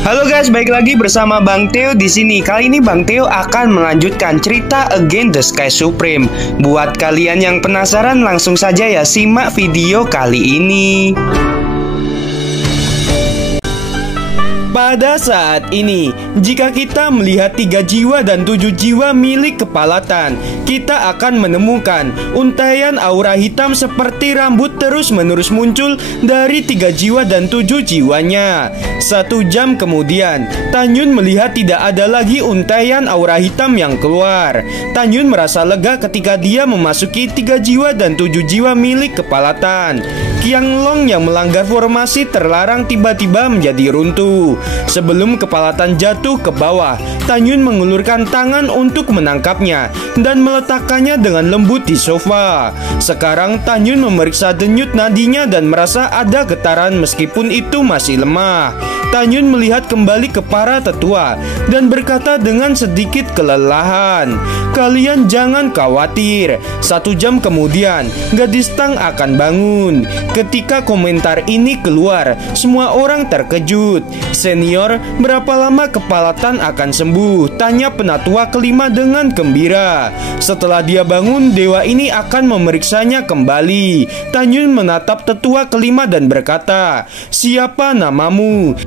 Halo guys, balik lagi bersama Bang Theo di sini. Kali ini Bang Theo akan melanjutkan cerita Against the Sky Supreme. Buat kalian yang penasaran, langsung saja ya simak video kali ini. Pada saat ini, jika kita melihat 3 jiwa dan 7 jiwa milik Kepala Tan, kita akan menemukan untaian aura hitam seperti rambut terus-menerus muncul dari 3 jiwa dan 7 jiwanya. 1 jam kemudian, Tan Yun melihat tidak ada lagi untaian aura hitam yang keluar. Tan Yun merasa lega ketika dia memasuki 3 jiwa dan 7 jiwa milik Kepala Tan. Qiang Long yang melanggar formasi terlarang tiba-tiba menjadi runtuh. Sebelum Kepala Tan jatuh ke bawah, Tan Yun mengulurkan tangan untuk menangkapnya dan meletakkannya dengan lembut di sofa. Sekarang Tan Yun memeriksa denyut nadinya dan merasa ada getaran meskipun itu masih lemah. Tan Yun melihat kembali ke para tetua dan berkata dengan sedikit kelelahan, "Kalian jangan khawatir, 1 jam kemudian gadis Tang akan bangun." Ketika komentar ini keluar, semua orang terkejut. "Senior, berapa lama Kepala Tan akan sembuh?" tanya penatua kelima dengan gembira. Setelah dia bangun, dewa ini akan memeriksanya kembali. Tan Yun menatap tetua kelima dan berkata, "Siapa namamu?"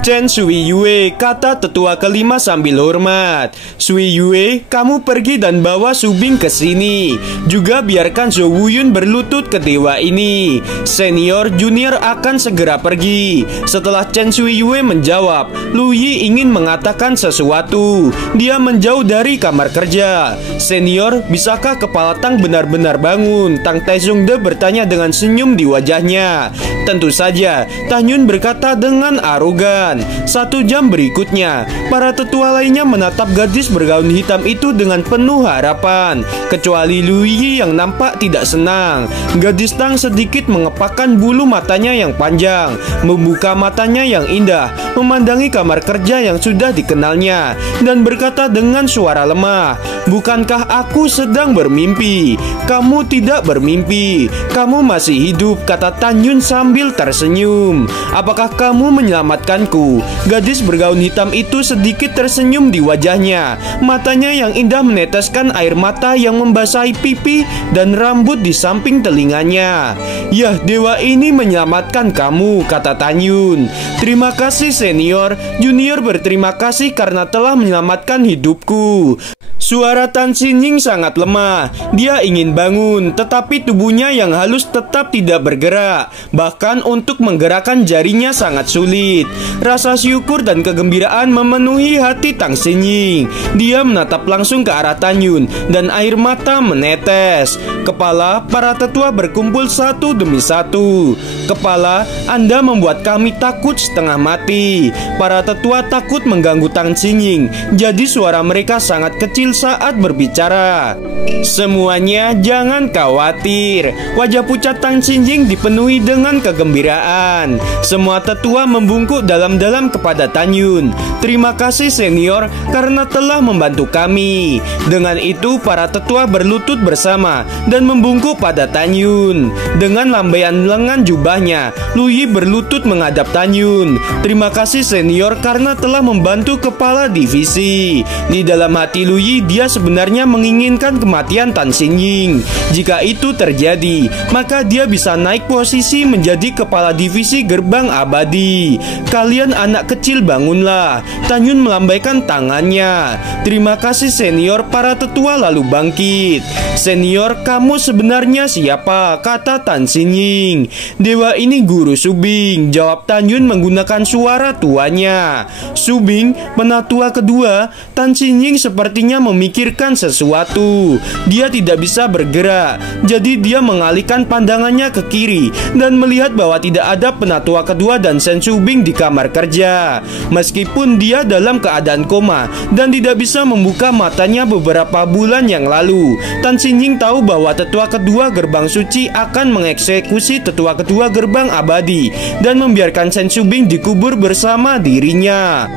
"Chen Sui Yue," kata tetua kelima sambil hormat. "Sui Yue, kamu pergi dan bawa Subing ke sini. Juga biarkan Zhou Wuyun berlutut ke dewa ini. Senior, junior akan segera pergi." Setelah Chen Sui Yue menjawab, Lu Yi ingin mengatakan sesuatu. Dia menjauh dari kamar kerja. "Senior, bisakah Kepala Tang benar-benar bangun?" Tang Taizongde bertanya dengan senyum di wajahnya. "Tentu saja," Tan Yun berkata dengan arogan. 1 jam berikutnya, para tetua lainnya menatap gadis bergaun hitam itu dengan penuh harapan, kecuali Lu Yi yang nampak tidak senang. Gadis Tang sedikit mengepakkan bulu matanya yang panjang, membuka matanya yang indah, memandangi kamar kerja yang sudah dikenalnya, dan berkata dengan suara lemah, "Bukankah aku sedang bermimpi?" "Kamu tidak bermimpi, kamu masih hidup," kata Tan Yun sambil tersenyum. "Apakah kamu menyelamatkanku?" Gadis bergaun hitam itu sedikit tersenyum di wajahnya. Matanya yang indah meneteskan air mata yang membasahi pipi dan rambut di samping telinganya. "Yah, dewa ini menyelamatkan kamu," kata Tan Yun. "Terima kasih senior, junior berterima kasih karena telah menyelamatkan hidupku." Suara Tan Xinjing sangat lemah. Dia ingin bangun, tetapi tubuhnya yang halus tetap tidak bergerak. Bahkan untuk menggerakkan jarinya sangat sulit. Rasa syukur dan kegembiraan memenuhi hati Tan Xinjing. Dia menatap langsung ke arah Tan Yun dan air mata menetes. "Kepala, para tetua berkumpul satu demi satu. Kepala, Anda membuat kami takut setengah mati." Para tetua takut mengganggu Tan Xinjing, jadi suara mereka sangat kecil saat berbicara. "Semuanya jangan khawatir." Wajah pucat Tan Xinjing dipenuhi dengan kegembiraan. Semua tetua membungkuk dalam-dalam kepada Tan Yun. "Terima kasih senior karena telah membantu kami." Dengan itu para tetua berlutut bersama dan membungkuk pada Tan Yun. Dengan lambaian lengan jubahnya, Lu Yi berlutut menghadap Tan Yun. "Terima kasih senior karena telah membantu kepala divisi." Di dalam hati Lu Yi, dia sebenarnya menginginkan kematian Tan Xinjing. Jika itu terjadi, maka dia bisa naik posisi menjadi kepala divisi gerbang abadi. "Kalian anak kecil, bangunlah." Tan Yun melambaikan tangannya. "Terima kasih senior," para tetua lalu bangkit. "Senior, kamu sebenarnya siapa?" kata Tan Xinjing. "Dewa ini guru Subing," jawab Tan Yun menggunakan suara tuanya. "Subing, penatua kedua." Tan Xinjing sepertinya memikirkan sesuatu. Dia tidak bisa bergerak, jadi dia mengalihkan pandangannya ke kiri dan melihat bahwa tidak ada penatua kedua dan Shen Subing di kamar kerja. Meskipun dia dalam keadaan koma dan tidak bisa membuka matanya beberapa bulan yang lalu, Tan Xinjing tahu bahwa tetua kedua gerbang suci akan mengeksekusi tetua kedua gerbang abadi dan membiarkan Shen Subing dikubur bersama dirinya.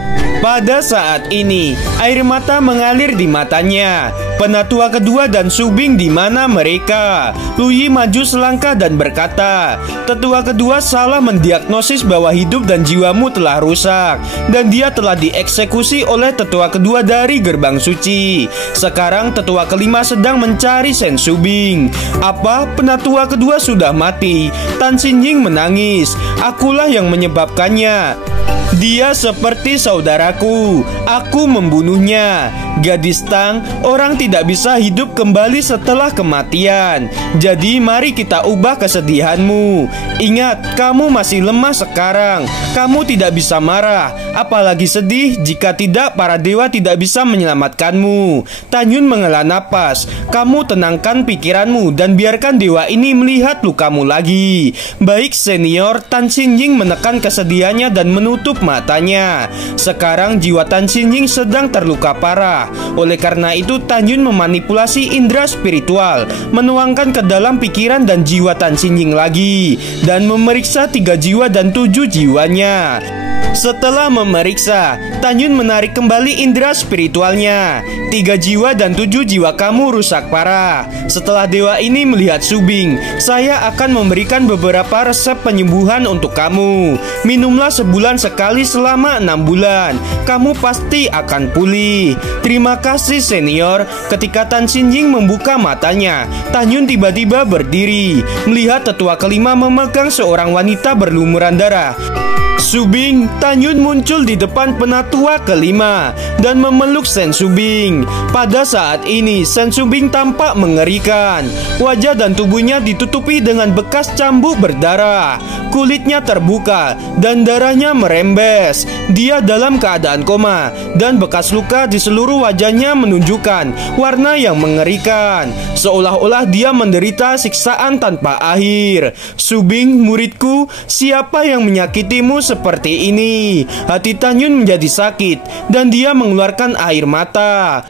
Pada saat ini, air mata mengalir di matanya. Penatua kedua dan Subing di mana mereka? Lu Yi maju selangkah dan berkata, tetua kedua salah mendiagnosis bahwa hidup dan jiwamu telah rusak dan dia telah dieksekusi oleh tetua kedua dari gerbang suci. Sekarang tetua kelima sedang mencari Sen Subing. Apa? Penatua kedua sudah mati? Tan Xinjing menangis. Akulah yang menyebabkannya. Dia seperti saudaraku. Aku membunuhnya. Gadis Tang, orang tidak bisa hidup kembali setelah kematian. Jadi mari kita ubah kesedihanmu. Ingat, kamu masih lemah sekarang. Kamu tidak bisa marah, apalagi sedih jika tidak para dewa tidak bisa menyelamatkanmu. Tan Yun menghela napas. Kamu tenangkan pikiranmu dan biarkan dewa ini melihat lukamu lagi. Baik senior. Tan Xinjing menekan kesedihannya dan menutup matanya. Sekarang jiwa Tan Xinjing sedang terluka parah. Oleh karena itu Tan Yun memanipulasi indera spiritual, menuangkan ke dalam pikiran dan jiwa Tan Xinjing lagi, dan memeriksa 3 jiwa dan 7 jiwanya. Setelah memeriksa, Tan Yun menarik kembali indera spiritualnya. 3 jiwa dan 7 jiwa kamu rusak parah. Setelah dewa ini melihat Subing, saya akan memberikan beberapa resep penyembuhan untuk kamu. Minumlah sebulan sekali selama 6 bulan. Kamu pasti akan pulih. Terima kasih senior. Ketika Tan Xinjing membuka matanya, Tan Yun tiba-tiba berdiri, melihat tetua kelima memegang seorang wanita berlumuran darah. Subing. Tan Yun muncul di depan penatua kelima dan memeluk Sen Subing. Pada saat ini Sen Subing tampak mengerikan. Wajah dan tubuhnya ditutupi dengan bekas cambuk berdarah. Kulitnya terbuka dan darahnya merembes. Dia dalam keadaan koma dan bekas luka di seluruh wajahnya menunjukkan warna yang mengerikan, seolah-olah dia menderita siksaan tanpa akhir. Subing, muridku, siapa yang menyakitimu seperti ini? Hati Tan Yun menjadi sakit dan dia mengeluarkan air mata.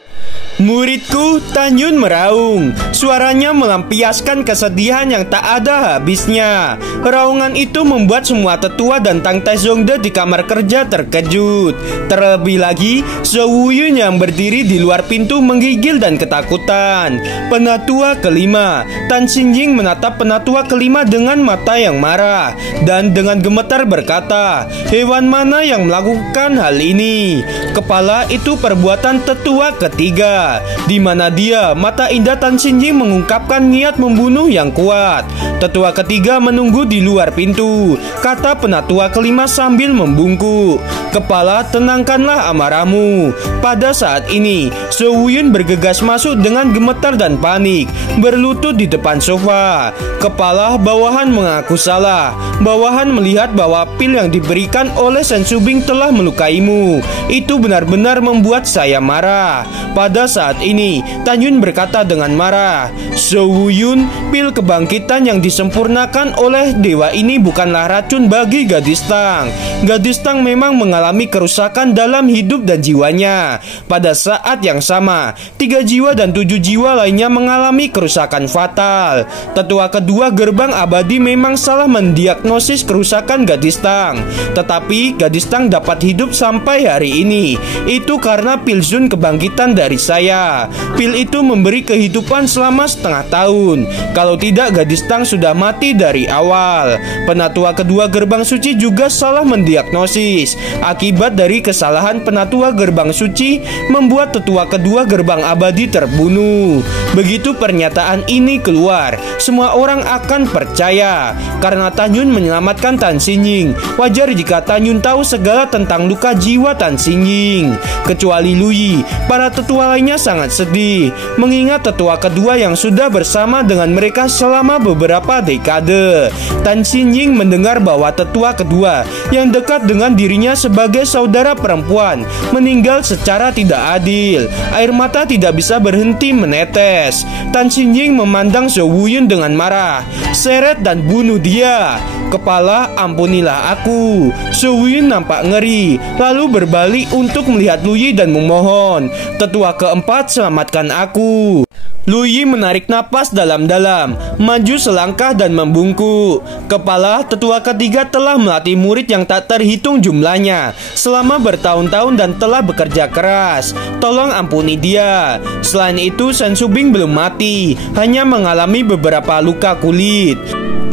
Muridku, Tan Yun meraung. Suaranya melampiaskan kesedihan yang tak ada habisnya. Raungan itu membuat semua tetua dan Tang Taizongde di kamar kerja terkejut. Terlebih lagi, Zhou Yun yang berdiri di luar pintu menggigil dan ketakutan. Penatua kelima. Tan Xinjing menatap penatua kelima dengan mata yang marah dan dengan gemetar berkata, hewan mana yang melakukan hal ini? Kepala itu perbuatan tetua ketiga, di mana dia, mata indah Tan Xinjing mengungkapkan niat membunuh yang kuat. Tetua ketiga menunggu di luar pintu, kata penatua kelima sambil membungkuk. Kepala, tenangkanlah amarahmu. Pada saat ini, Zhou Yun bergegas masuk dengan gemetar dan panik, berlutut di depan sofa. Kepala, bawahan mengaku salah. Bawahan melihat bahwa pil yang diberikan oleh Sen Subing telah melukaimu. Itu benar-benar membuat saya marah. Pada saat ini, Tan Yun berkata dengan marah, Zhou Yun, pil kebangkitan yang disempurnakan oleh dewa ini bukanlah racun bagi gadis Tang. Gadis Tang memang mengalami kerusakan dalam hidup dan jiwanya. Pada saat yang sama, 3 jiwa dan 7 jiwa lainnya mengalami kerusakan fatal. Tetua kedua gerbang abadi memang salah mendiagnosis kerusakan gadis Tang. Tetapi gadis Tang dapat hidup sampai hari ini. Itu karena pil Zun kebangkitan dari saya. Pil itu memberi kehidupan selama setengah tahun. Kalau tidak, gadis Tang sudah mati dari awal. Penatua kedua gerbang suci juga salah mendiagnosis. Akibat dari kesalahan penatua gerbang suci membuat tetua kedua gerbang abadi terbunuh. Begitu pernyataan ini keluar, semua orang akan percaya karena Tan Yun menyelamatkan Tan Xinjing. Wajar jika Tan Yun tahu segala tentang luka jiwa Tan Xinjing. Kecuali Lu Yi, para tetua lainnya sangat sedih mengingat tetua kedua yang sudah bersama dengan mereka selama beberapa dekade. Tan Xinjing mendengar bahwa tetua kedua yang dekat dengan dirinya sebagai saudara perempuan meninggal secara tidak adil. Air mata tidak bisa berhenti menetes. Tan Xinjing memandang Zhou Yun dengan marah. Seret dan bunuh dia. Kepala, ampunilah aku. Zhou Yun nampak ngeri, lalu berbalik untuk melihat Lu Yi dan memohon, tetua keempat, selamatkan aku. Luyi menarik napas dalam-dalam, maju selangkah dan membungkuk. Kepala tetua ketiga telah melatih murid yang tak terhitung jumlahnya selama bertahun-tahun dan telah bekerja keras. Tolong ampuni dia. Selain itu, Sen Subing belum mati, hanya mengalami beberapa luka kulit.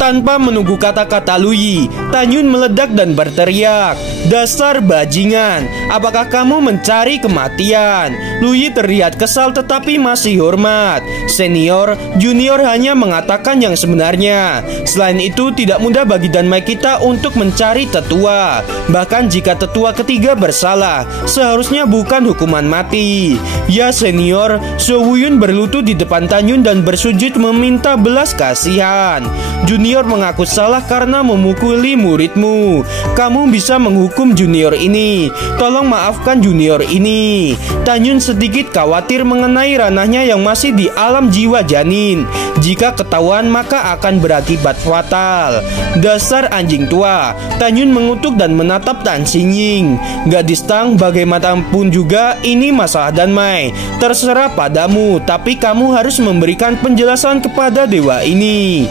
Tanpa menunggu kata-kata Luyi, Tanyun meledak dan berteriak, "Dasar bajingan, apakah kamu mencari kematian?" Luyi terlihat kesal tetapi masih hormat. Senior, junior hanya mengatakan yang sebenarnya. Selain itu, tidak mudah bagi Danmai kita untuk mencari tetua. Bahkan jika tetua ketiga bersalah, seharusnya bukan hukuman mati. Ya senior, So Wuyun berlutut di depan Tanyun dan bersujud meminta belas kasihan. Junior mengaku salah karena memukuli muridmu. Kamu bisa menghukum junior ini. Tolong maafkan junior ini. Tanyun sedikit khawatir mengenai ranahnya yang masih di alam jiwa janin. Jika ketahuan maka akan berakibat fatal. Dasar anjing tua. Tanyun mengutuk dan menatap Tan Xingying. Gadis Tang, bagaimanapun juga ini masalah Danmai. Terserah padamu, tapi kamu harus memberikan penjelasan kepada dewa ini.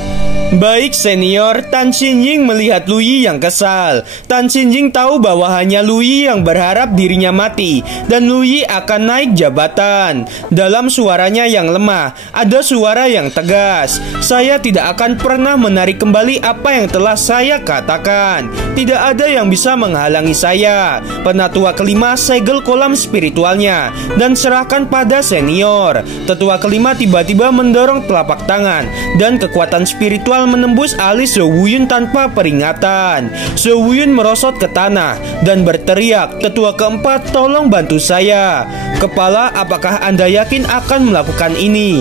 Baik senior, Tan Xingying melihat Luyi yang kesal. Tan Xingying tahu bahwa hanya Luyi yang berharap dirinya mati dan Luyi akan naik jabatan. Dalam suaranya yang lemah, ada suara yang tegas. Saya tidak akan pernah menarik kembali apa yang telah saya katakan. Tidak ada yang bisa menghalangi saya. Penatua kelima segel kolam spiritualnya dan serahkan pada senior. Tetua kelima tiba-tiba mendorong telapak tangan dan kekuatan spiritual menembus alis So Wuyun tanpa peringatan. So Wuyun merosot ke tanah dan berteriak, "Tetua keempat, tolong bantu saya." "Kepala, apakah Anda yakin akan melakukan ini?"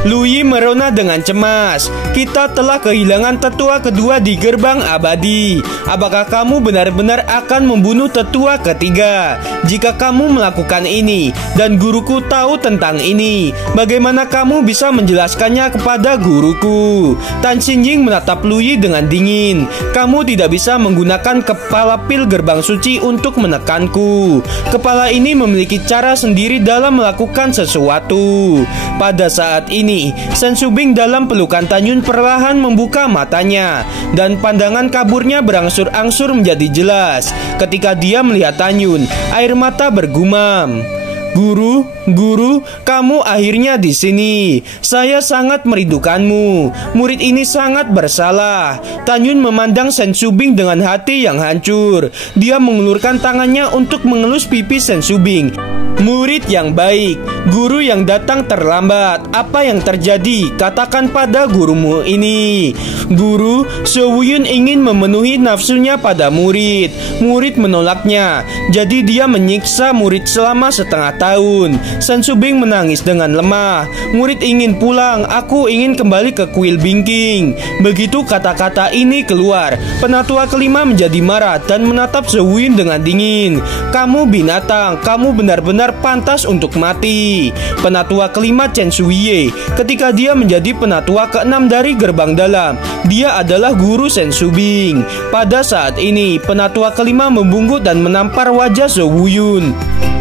Luyi merona dengan cemas. "Kita telah kehilangan tetua kedua di gerbang abadi. Apakah kamu benar-benar akan membunuh tetua ketiga? Jika kamu melakukan ini dan guruku tahu tentang ini, bagaimana kamu bisa menjelaskannya kepada guruku?" Tan Xingying menatap Luyi dengan dingin. "Kamu tidak bisa menggunakan kepala pil gerbang suci untuk menekanku. Kepala ini memiliki cara sendiri dalam melakukan sesuatu." Pada saat ini, Sen Subing dalam pelukan Tanyun perlahan membuka matanya dan pandangan kaburnya berangsur-angsur menjadi jelas. Ketika dia melihat Tanyun, air mata bergumam. Guru, kamu akhirnya di sini. Saya sangat merindukanmu. Murid ini sangat bersalah." Tanyun memandang Sen Subing dengan hati yang hancur. Dia mengulurkan tangannya untuk mengelus pipi Sen Subing. "Murid yang baik, guru yang datang terlambat. Apa yang terjadi? Katakan pada gurumu ini." "Guru, So Wuyun ingin memenuhi nafsunya pada murid. Murid menolaknya. Jadi dia menyiksa murid selama setengah tahun." Sen Subing menangis dengan lemah. "Murid ingin pulang. Aku ingin kembali ke kuil Bingking." Begitu kata-kata ini keluar, penatua kelima menjadi marah dan menatap So Wuyun dengan dingin. "Kamu binatang. Kamu benar-benar pantas untuk mati." Penatua kelima Chen Shuye, ketika dia menjadi penatua keenam dari gerbang dalam, dia adalah guru Sen Subing. Pada saat ini, penatua kelima membungkuk dan menampar wajah So Wuyun.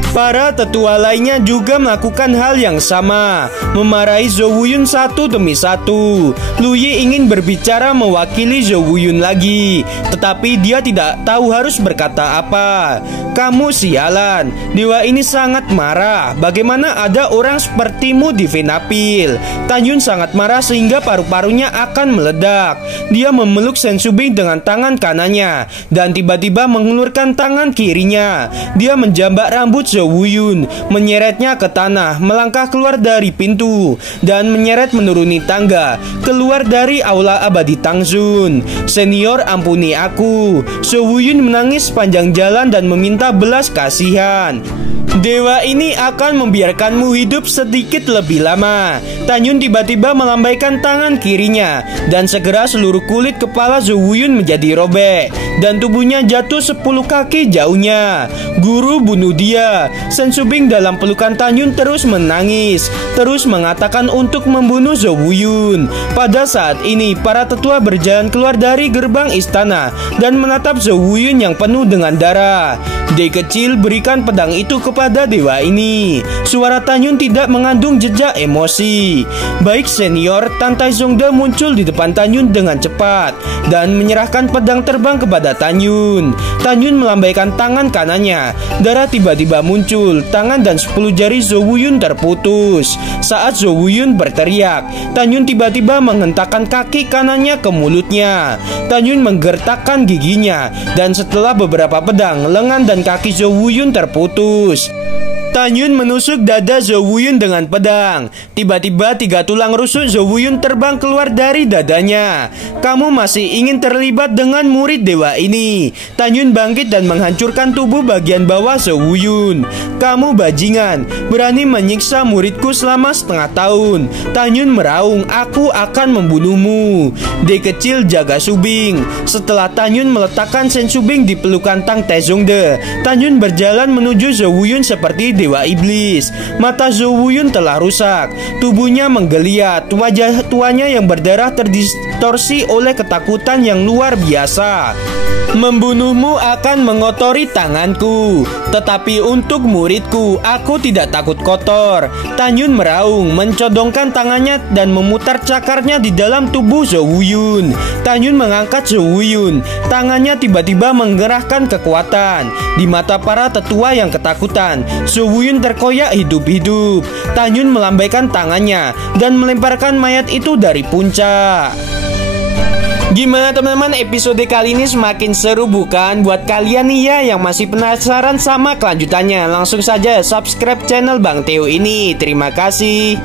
Para tetua lainnya juga melakukan hal yang sama, memarahi So Wuyun satu demi satu. Luyi ingin berbicara mewakili So Wuyun lagi, tetapi dia tidak tahu harus berkata apa. "Kamu sialan, dewa ini sangat marah. Bagaimana ada orang sepertimu di Venapil?" Tanyun sangat marah sehingga paru-parunya akan meledak. Dia memeluk Sen Subing dengan tangan kanannya dan tiba-tiba mengulurkan tangan kirinya. Dia menjambak rambut So Wuyun, menyeretnya ke tanah, melangkah keluar dari pintu dan menyeret menuruni tangga keluar dari aula abadi Tangzun. "Senior, ampuni aku." So Wuyun menangis sepanjang jalan dan meminta belas kasihan. "Dewa ini akan membiarkanmu hidup sedikit lebih lama." Tanyun tiba-tiba melambaikan tangan kirinya dan segera seluruh kulit kepala So Wuyun menjadi robek dan tubuhnya jatuh 10 kaki jauhnya. "Guru, bunuh dia." Sen Subing dalam pelukan Tanyun terus menangis, terus mengatakan untuk membunuh Zhou Wuyun. Pada saat ini para tetua berjalan keluar dari gerbang istana dan menatap Zhou Wuyun yang penuh dengan darah. "Dek kecil, berikan pedang itu kepada dewa ini." Suara Tanyun tidak mengandung jejak emosi. "Baik senior." Tan Taizongde muncul di depan Tanyun dengan cepat dan menyerahkan pedang terbang kepada Tanyun. Tanyun melambaikan tangan kanannya. Darah tiba-tiba muncul. Tangan dan 10 jari Zhou Wuyun terputus. Saat Zhou Wuyun berteriak, Tanyun tiba-tiba menghentakkan kaki kanannya ke mulutnya. Tanyun menggertakkan giginya, dan setelah beberapa pedang, lengan dan kaki Zhou Wuyun terputus. Tanyun menusuk dada Zhou Wuyun dengan pedang. Tiba-tiba 3 tulang rusuk Zhou Wuyun terbang keluar dari dadanya. "Kamu masih ingin terlibat dengan murid dewa ini?" Tanyun bangkit dan menghancurkan tubuh bagian bawah Zhou Wuyun. "Kamu bajingan, berani menyiksa muridku selama setengah tahun." Tanyun meraung, "Aku akan membunuhmu." "Dek kecil, jaga Subing." Setelah Tanyun meletakkan Shen Subing di pelukan Tang Taizongde, Tanyun berjalan menuju Zhou Wuyun seperti dewa iblis. Mata Zhou Wuyun telah rusak, tubuhnya menggeliat, wajah tuanya yang berdarah terdistorsi oleh ketakutan yang luar biasa. "Membunuhmu akan mengotori tanganku, tetapi untuk muridku, aku tidak takut kotor." Tanyun meraung, mencodongkan tangannya dan memutar cakarnya di dalam tubuh Zhou Wuyun. Tanyun mengangkat Zhou Wuyun. Tangannya tiba-tiba menggerahkan kekuatan. Di mata para tetua yang ketakutan, Zhou Wuyun terkoyak hidup-hidup. Tanyun melambaikan tangannya dan melemparkan mayat itu dari puncak. Gimana teman-teman, episode kali ini semakin seru bukan? Buat kalian nih ya yang masih penasaran sama kelanjutannya, langsung saja subscribe channel Bang Theo ini. Terima kasih.